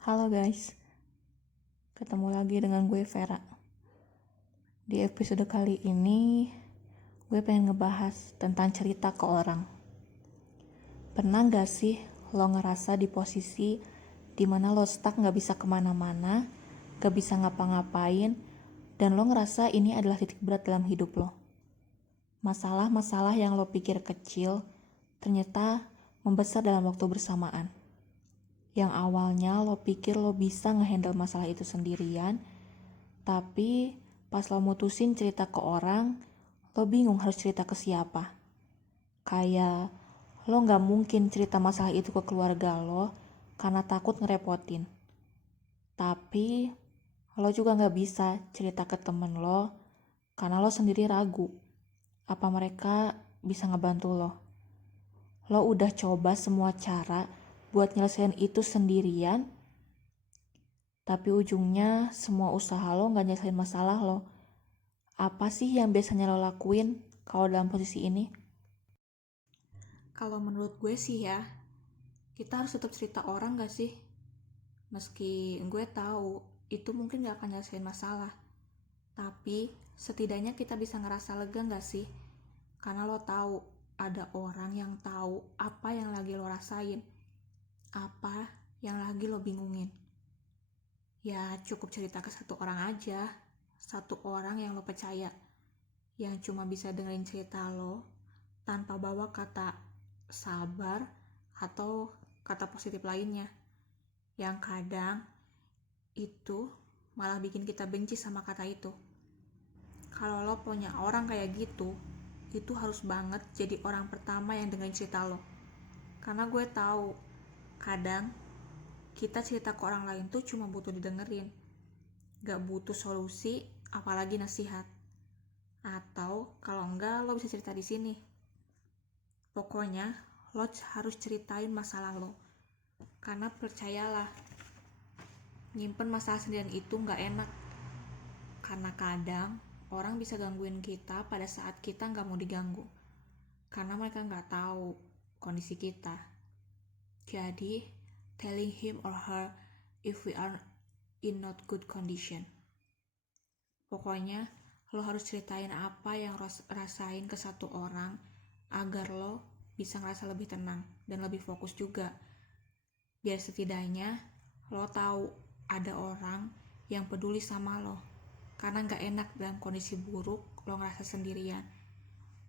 Halo guys, ketemu lagi dengan gue Vera. Di episode kali ini, gue pengen ngebahas tentang cerita ke orang. Pernah gak sih lo ngerasa di posisi dimana lo stuck gak bisa kemana-mana, gak bisa ngapa-ngapain, dan lo ngerasa ini adalah titik berat dalam hidup lo. Masalah-masalah yang lo pikir kecil, ternyata membesar dalam waktu bersamaan. Yang awalnya lo pikir lo bisa ngehandle masalah itu sendirian, tapi pas lo mutusin cerita ke orang, lo bingung harus cerita ke siapa. Kayak lo gak mungkin cerita masalah itu ke keluarga lo karena takut ngerepotin. Tapi lo juga gak bisa cerita ke temen lo karena lo sendiri ragu apa mereka bisa ngebantu lo. Lo udah coba semua cara buat nyelesain itu sendirian, tapi ujungnya semua usaha lo gak nyelesain masalah lo. Apa sih yang biasanya lo lakuin kalau dalam posisi ini? Kalau menurut gue sih ya, kita harus tetap cerita orang gak sih? Meski gue tahu itu mungkin gak akan nyelesain masalah, tapi setidaknya kita bisa ngerasa lega gak sih? Karena lo tahu ada orang yang tahu apa yang lagi lo rasain, apa yang lagi lo bingungin. Ya cukup cerita ke satu orang aja, satu orang yang lo percaya, yang cuma bisa dengerin cerita lo tanpa bawa kata sabar atau kata positif lainnya, yang kadang itu malah bikin kita benci sama kata itu. Kalau lo punya orang kayak gitu, itu harus banget jadi orang pertama yang dengerin cerita lo. Karena gue tahu kadang kita cerita ke orang lain tuh cuma butuh didengerin, gak butuh solusi apalagi nasihat. Atau kalau enggak lo bisa cerita di sini. Pokoknya lo harus ceritain masalah lo. Karena percayalah, nyimpen masalah sendirian itu gak enak. Karena kadang orang bisa gangguin kita pada saat kita gak mau diganggu. Karena mereka gak tahu kondisi kita. Jadi, telling him or her if we are in not good condition. Pokoknya lo harus ceritain apa yang rasain ke satu orang agar lo bisa ngerasa lebih tenang dan lebih fokus juga. Biar setidaknya lo tahu ada orang yang peduli sama lo. Karena gak enak dalam kondisi buruk lo ngerasa sendirian.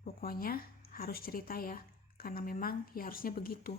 Pokoknya harus cerita ya, karena memang ya harusnya begitu.